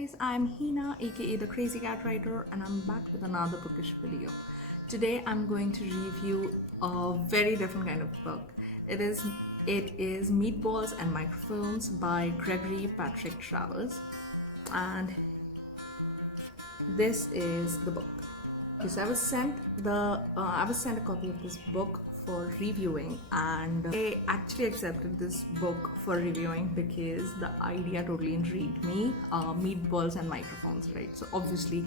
guys, I'm Hina aka the Crazy Cat Writer, and I'm back with another bookish video. Today I'm going to review a very different kind of book. It is Meatballs and Microphones by Gregory Patrick Travers, and this is the book. Okay, so I was sent a copy of this book for reviewing, and I actually accepted this book for reviewing because the idea totally intrigued me. Meatballs and microphones, right? So obviously,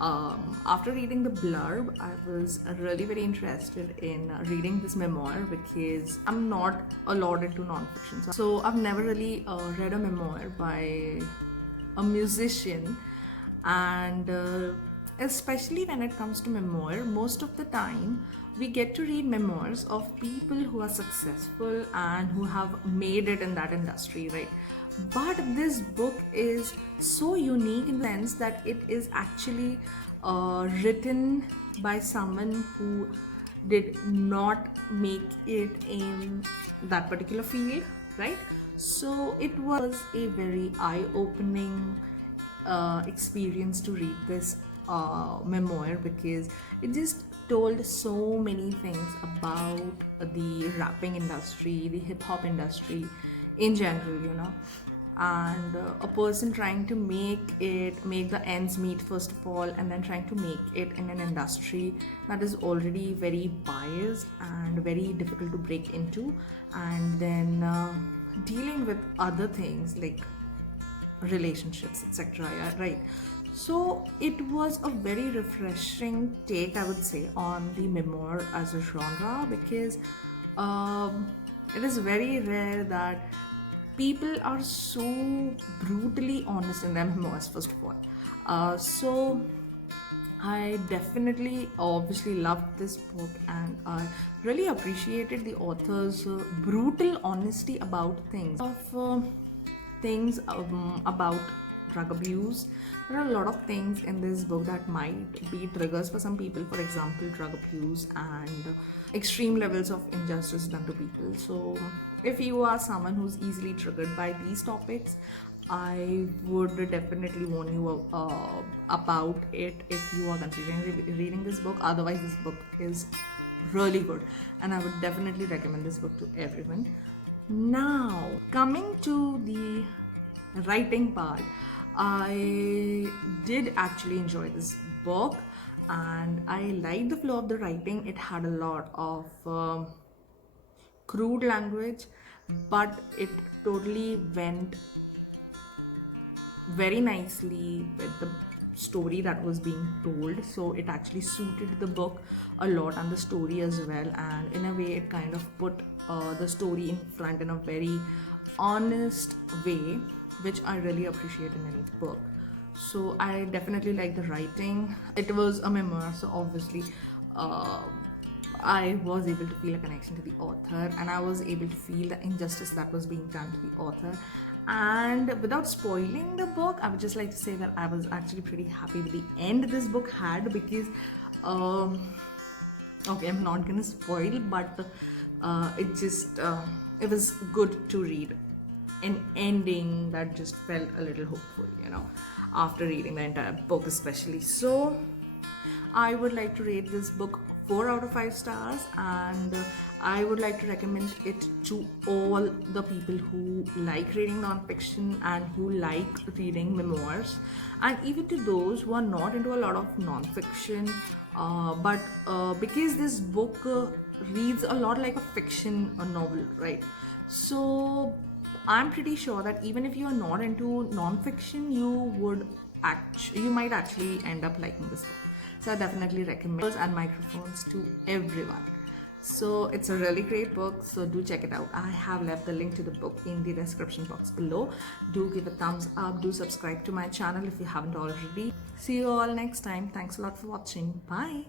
after reading the blurb, I was really very interested in reading this memoir because I'm not a lot into nonfiction. So I've never really read a memoir by a musician, and especially when it comes to memoir, most of the time we get to read memoirs of people who are successful and who have made it in that industry, right? But this book is so unique in the sense that it is actually written by someone who did not make it in that particular field, right? So it was a very eye-opening experience to read this memoir because it just told so many things about the rapping industry, the hip hop industry in general, and a person trying to make the ends meet first of all, and then trying to make it in an industry that is already very biased and very difficult to break into, and then dealing with other things like relationships, etc. Yeah, right. So it was a very refreshing take, I would say, on the memoir as a genre because it is very rare that people are so brutally honest in their memoirs, first of all. So I definitely obviously loved this book, and I really appreciated the author's brutal honesty about things about drug abuse. There are a lot of things in this book that might be triggers for some people, for example drug abuse and extreme levels of injustice done to people. So if you are someone who's easily triggered by these topics, I would definitely warn you about it if you are considering reading this book. Otherwise, this book is really good, and I would definitely recommend this book to everyone. Now, coming to the writing part, I did actually enjoy this book, and I liked the flow of the writing. It had a lot of crude language, but it totally went very nicely with the story that was being told. So it actually suited the book a lot and the story as well, and in a way it kind of put the story in front in a very honest way, which I really appreciate in any book. So I definitely like the writing. It was a memoir, so obviously I was able to feel a connection to the author, and I was able to feel the injustice that was being done to the author. And without spoiling the book, I would just like to say that I was actually pretty happy with the end this book had because okay, I'm not gonna spoil, but it was good to read an ending that just felt a little hopeful, after reading the entire book especially. So I would like to rate this book 4 out of 5 stars, and I would like to recommend it to all the people who like reading non-fiction and who like reading memoirs, and even to those who are not into a lot of non-fiction, but because this book reads a lot like a fiction, a novel, right? So I'm pretty sure that even if you are not into non-fiction, you might actually end up liking this book. So I definitely recommend Meatballs and Microphones to everyone. So it's a really great book, so do check it out. I have left the link to the book in the description box below. Do give a thumbs up, do subscribe to my channel if you haven't already. See you all next time. Thanks a lot for watching. Bye.